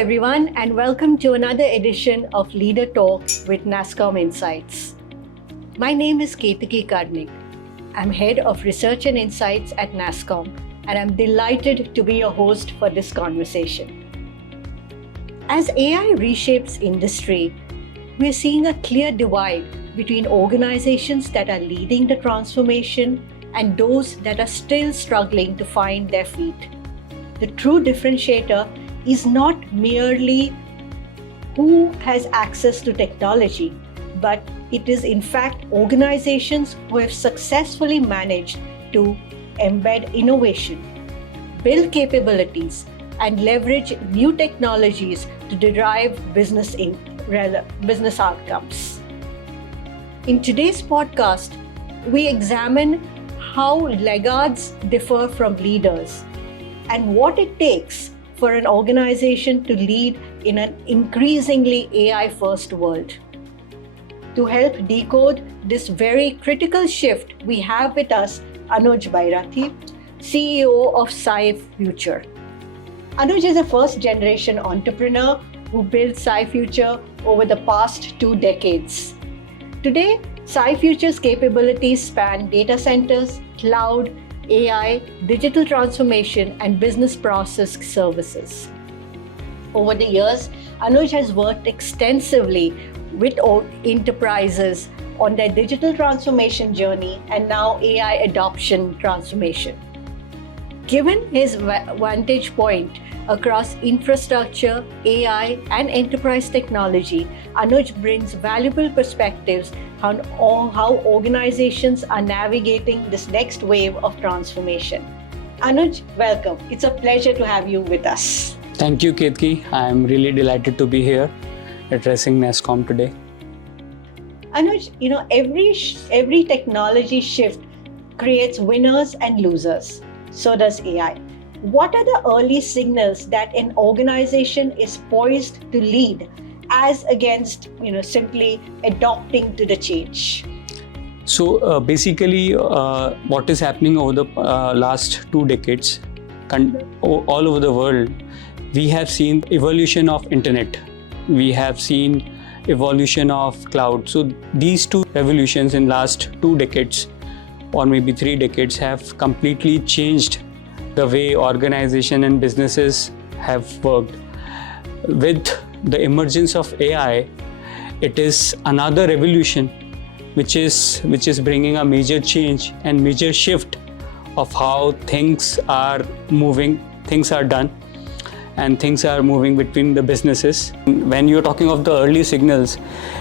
everyone, and welcome to another edition of Leader Talk with Nasscom Insights. My name is Ketaki Karnik. I'm Head of Research and Insights at Nasscom, and I'm delighted to be your host for this conversation. As AI reshapes industry, we're seeing a clear divide between organizations that are leading the transformation and those that are still struggling to find their feet. The true differentiator is not merely who has access to technology, but it is in fact organizations who have successfully managed to embed innovation, build capabilities, and leverage new technologies to derive business outcomes. In today's podcast, we examine how laggards differ from leaders and what it takes for an organization to lead in an increasingly AI-first world. To help decode this very critical shift, we have with us Anuj Bairathi, CEO of Cyfuture. Anuj is a first-generation entrepreneur who built Cyfuture over the past 2 decades. Today, Cyfuture's capabilities span data centers, cloud, AI, digital transformation, and business process services. Over the years, Anuj has worked extensively with enterprises on their digital transformation journey and now AI adoption transformation. Given his vantage point across infrastructure, AI, and enterprise technology, Anuj brings valuable perspectives on how organizations are navigating this next wave of transformation. Anuj, welcome. It's a pleasure to have you with us. Thank you, Ketaki. I'm really delighted to be here addressing Nasscom today. Anuj, every technology shift creates winners and losers. So does AI. What are the early signals that an organization is poised to lead as against simply adopting to the change? So basically what is happening over the last 2 decades all over the world, we have seen evolution of internet, we have seen evolution of cloud. So these 2 revolutions in last 2 decades or maybe 3 decades have completely changed the way organization and businesses have worked. With the emergence of AI, it is another revolution which is bringing a major change and major shift of how things are moving, things are done, and things are moving between the businesses. When you're talking of the early signals,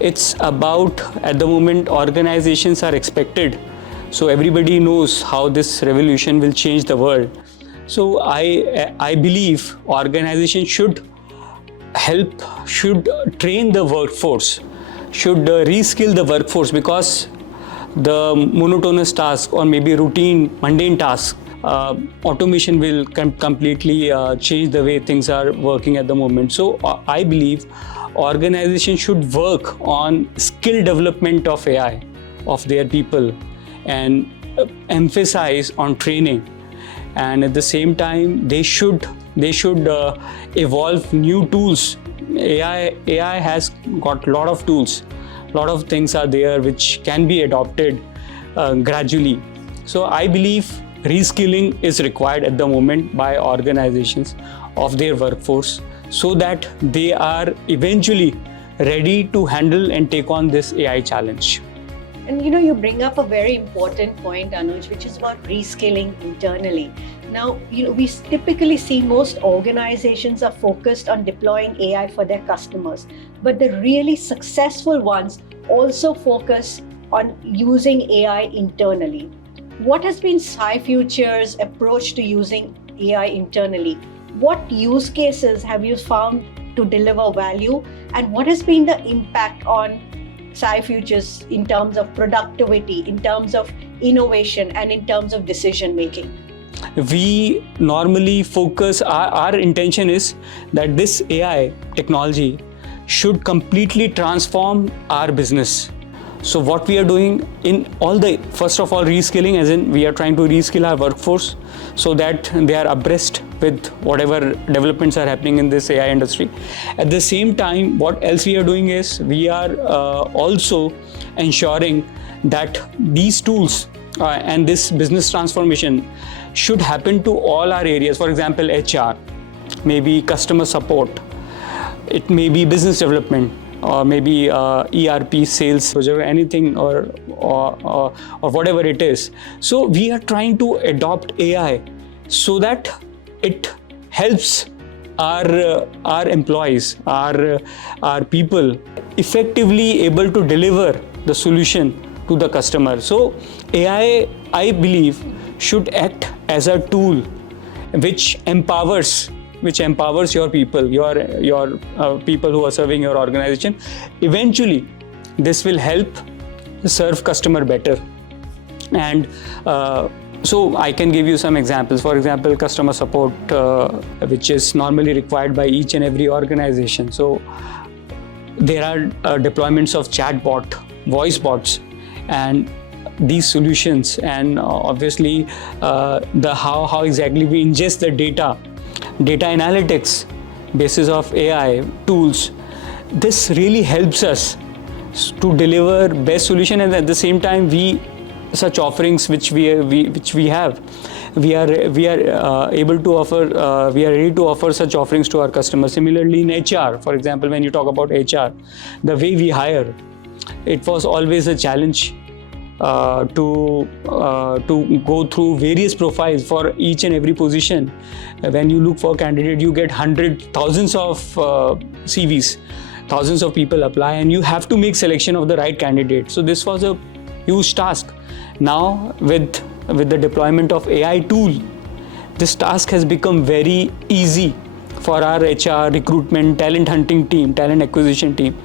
it's about, at the moment, organizations are expected. So everybody knows how this revolution will change the world. So I believe organizations should train the workforce, should reskill the workforce, because the monotonous task or maybe routine, mundane task, automation will completely change the way things are working at the moment. So I believe organizations should work on skill development of AI, of their people, and emphasize on training. And at the same time, they should evolve new tools. AI has got a lot of tools, a lot of things are there which can be adopted gradually. So I believe reskilling is required at the moment by organizations of their workforce, so that they are eventually ready to handle and take on this AI challenge. And you bring up a very important point, Anuj, which is about reskilling internally. Now, we typically see most organizations are focused on deploying AI for their customers, but the really successful ones also focus on using AI internally. What has been Cyfuture's approach to using AI internally? What use cases have you found to deliver value, and what has been the impact on Cyfuture's in terms of productivity, in terms of innovation, and in terms of decision making? We normally focus, our intention is that this AI technology should completely transform our business. So what we are doing in first of all, reskilling, as in we are trying to reskill our workforce so that they are abreast with whatever developments are happening in this AI industry. At the same time, what else we are doing is we are also ensuring that these tools and this business transformation should happen to all our areas. For example, HR, maybe customer support, it may be business development, or maybe ERP, sales project, anything, or whatever it is. So we are trying to adopt AI so that it helps our employees, our people effectively able to deliver the solution to the customer. So AI, I believe, should act as a tool which empowers your people, your people who are serving your organization. Eventually, this will help serve customer better. And so I can give you some examples. For example, customer support, which is normally required by each and every organization. So there are deployments of chatbot, voice bots, and these solutions, and obviously how exactly we ingest the data analytics basis of AI tools. This really helps us to deliver best solution, and at the same time such offerings which we are able to offer, we are ready to offer such offerings to our customers. Similarly in HR, for example, when you talk about HR, the way we hire, it was always a challenge to go through various profiles for each and every position. When you look for candidate, you get thousands of CVs, thousands of people apply, and you have to make selection of the right candidate. So this was a huge task. Now with the deployment of AI tool, this task has become very easy for our HR, recruitment, talent hunting team, talent acquisition team.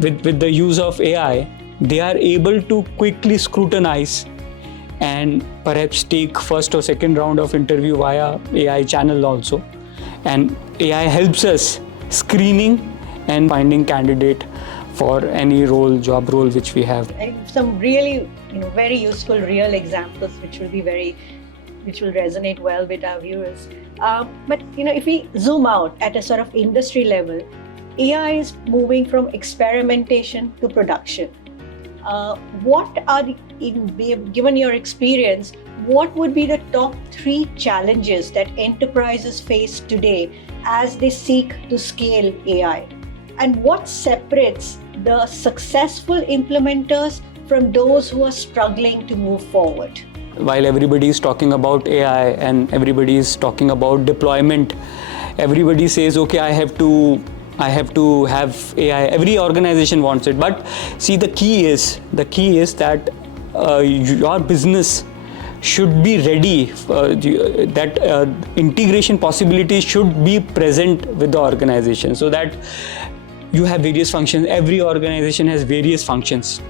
With the use of AI, they are able to quickly scrutinize and perhaps take first or second round of interview via AI channel also. And AI helps us screening and finding candidate for any job role which we have. Some really, very useful real examples which will resonate well with our viewers. But if we zoom out at a sort of industry level, AI is moving from experimentation to production. Given your experience, what would be the top 3 challenges that enterprises face today as they seek to scale AI? And what separates the successful implementers from those who are struggling to move forward? While everybody is talking about AI and everybody is talking about deployment, everybody says, okay, I have to have AI. Every organization wants it. But see, the key is that your business should be ready, that integration possibilities should be present with the organization, so that you have various functions. Every organization has various functions.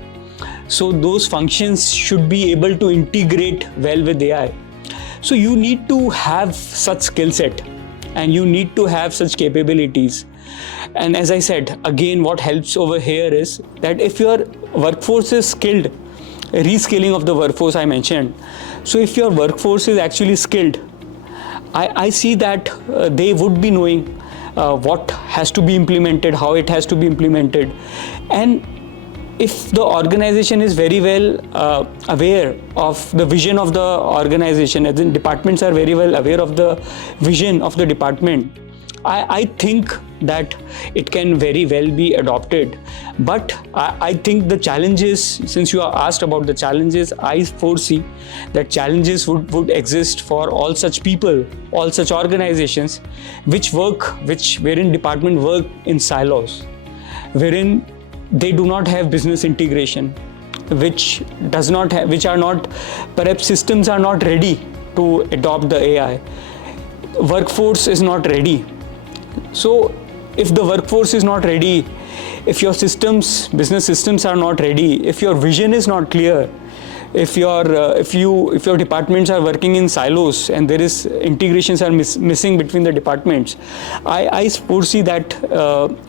So those functions should be able to integrate well with AI. So you need to have such skill set and you need to have such capabilities. And as I said, again, what helps over here is that if your workforce is skilled, reskilling of the workforce I mentioned. So if your workforce is actually skilled, I see that they would be knowing what has to be implemented, how it has to be implemented. And if the organization is very well aware of the vision of the organization, as in departments are very well aware of the vision of the department, I think that it can very well be adopted. But I think the challenges, since you are asked about the challenges, I foresee that challenges would exist for all such people, all such organizations wherein department work in silos, wherein they do not have business integration, perhaps systems are not ready to adopt the AI. Workforce is not ready. So if the workforce is not ready, if your business systems are not ready, if your vision is not clear, if your departments are working in silos and there is integrations are missing between the departments, I foresee that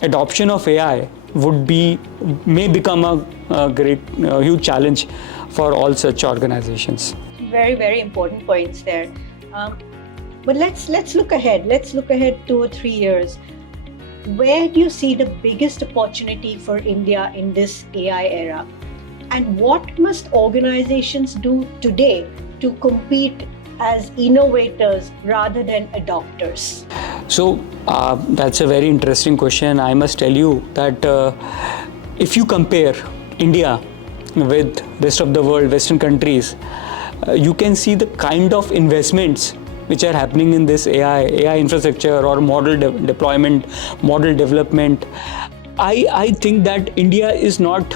adoption of AI may become a great huge challenge for all such organizations. Very, very important points there. But let's look ahead. Let's look ahead 2 or 3 years. Where do you see the biggest opportunity for India in this AI era? And what must organizations do today to compete as innovators rather than adopters? So that's a very interesting question. I must tell you that if you compare India with rest of the world, Western countries, you can see the kind of investments which are happening in this AI infrastructure or model deployment, model development. I think that India is not,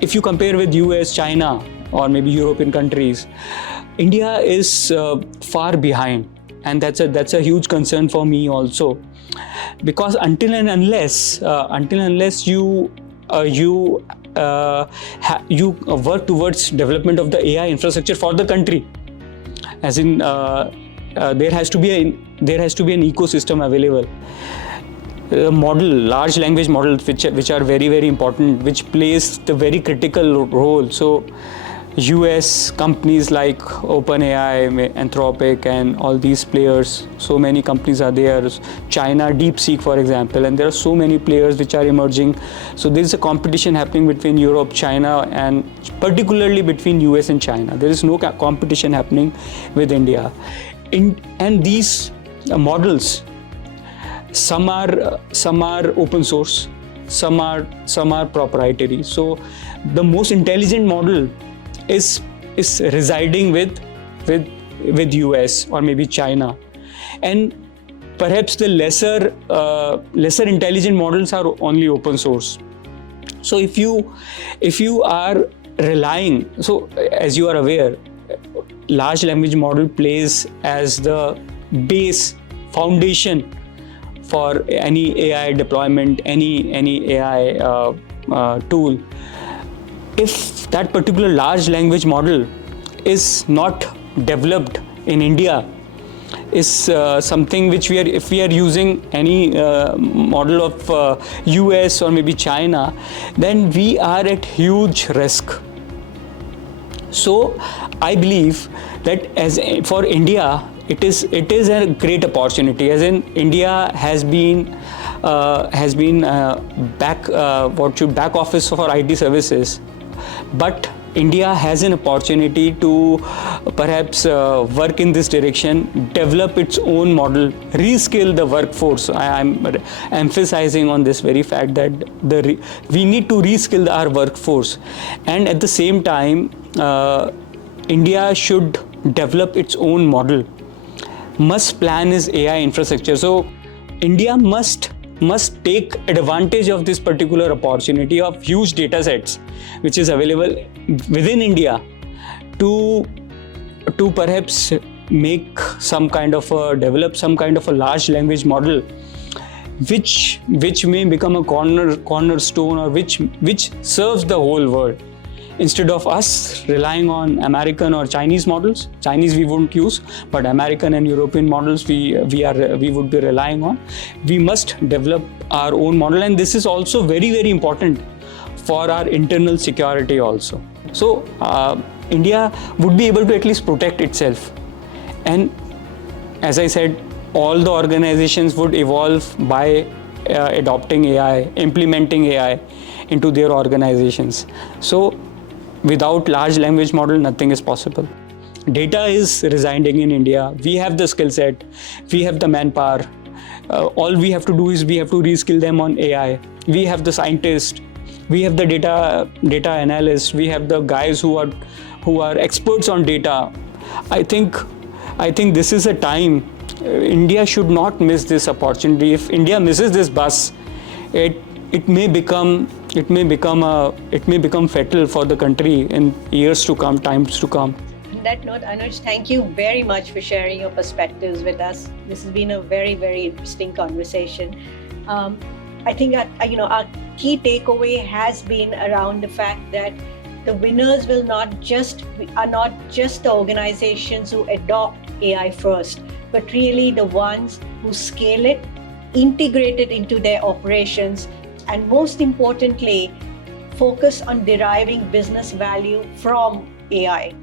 if you compare with US, China, or maybe European countries, India is far behind, and that's a huge concern for me also, because until and unless you work towards development of the AI infrastructure for the country, as in there has to be an ecosystem available. Large language models, which are very, very important, which plays the very critical role. So US companies like OpenAI, Anthropic, and all these players, so many companies are there. China, DeepSeek, for example, and there are so many players which are emerging. So there is a competition happening between Europe, China, and particularly between US and China. There is no competition happening with India. And these models, some are open source, some are proprietary. So the most intelligent model is residing with US or maybe China, and perhaps the lesser intelligent models are only open source. So if you are relying, so as you are aware, large language model plays as the base foundation for any AI deployment, any AI tool. If that particular large language model is not developed in India, is something which if we are using any model of US or maybe China, then we are at huge risk. So I believe that for India, it is a great opportunity. As in, India has been back office for IT services, but India has an opportunity to perhaps work in this direction, develop its own model, reskill the workforce. I'm emphasizing on this very fact that we need to reskill our workforce, and at the same time, India should develop its own model, must plan its AI infrastructure. So India must take advantage of this particular opportunity of huge data sets which is available within India to perhaps make develop some kind of a large language model which may become a cornerstone, or which serves the whole world. Instead of us relying on American or Chinese models, Chinese we wouldn't use, but American and European models we would be relying on. We must develop our own model, and this is also very, very important for our internal security also. So India would be able to at least protect itself, and as I said, all the organizations would evolve by adopting AI, implementing AI into their organizations. So without large language model, nothing is possible. Data is residing in India. We have the skill set, we have the manpower. All we have to do is we have to reskill them on AI. We have the scientists, we have the data analysts, we have the guys who are experts on data. I think this is a time India should not miss this opportunity. If India misses this bus, it may become fatal for the country in years to come, times to come. On that note, Anuj, thank you very much for sharing your perspectives with us. This has been a very, very interesting conversation. I think our key takeaway has been around the fact that the winners are not just the organizations who adopt AI first, but really the ones who scale it, integrate it into their operations, and most importantly, focus on deriving business value from AI.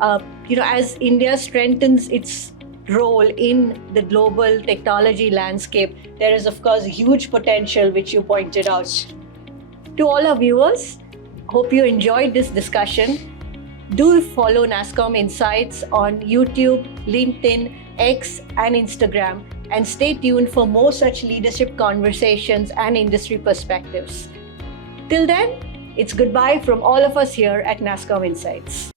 As India strengthens its role in the global technology landscape, there is, of course, huge potential, which you pointed out. To all our viewers, hope you enjoyed this discussion. Do follow Nasscom Insights on YouTube, LinkedIn, X, and Instagram, and stay tuned for more such leadership conversations and industry perspectives. Till then, it's goodbye from all of us here at Nasscom Insights.